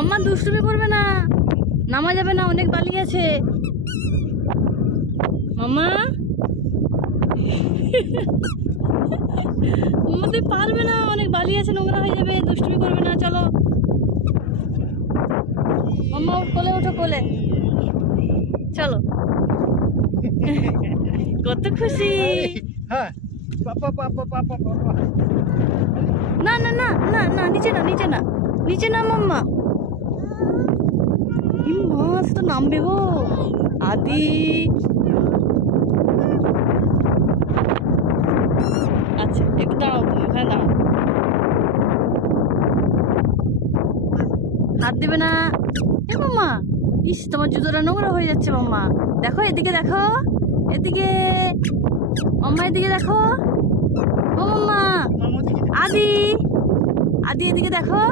মাম্মা দুষ্টুমি করবে না, নামা যাবে না, অনেক বালি আছে। মাম্মা মাম্মা তুই পারবে না, অনেক বালি আছে, নোংরা হয়ে যাবে, দুষ্টুমি করবে না। চলো মাম্মা কোলে ওঠো, কোলে চলো। কত খুশি। না না না না না, নিচে না, নিচে না, নিচে না মাম্মা। মাছ তো নামবে গো। আদি আচ্ছা একটু দাঁড়াও, তুমি ওখানে দাঁড়াও, হাত দেবে না। এ মাম্মা, ইস তোমার জুতোটা নোংরা হয়ে যাচ্ছে মাম্মা। দেখো এদিকে, দেখো এদিকে মাম্মা, এদিকে দেখো। ও মাম্মা, আদি আদি এদিকে দেখো।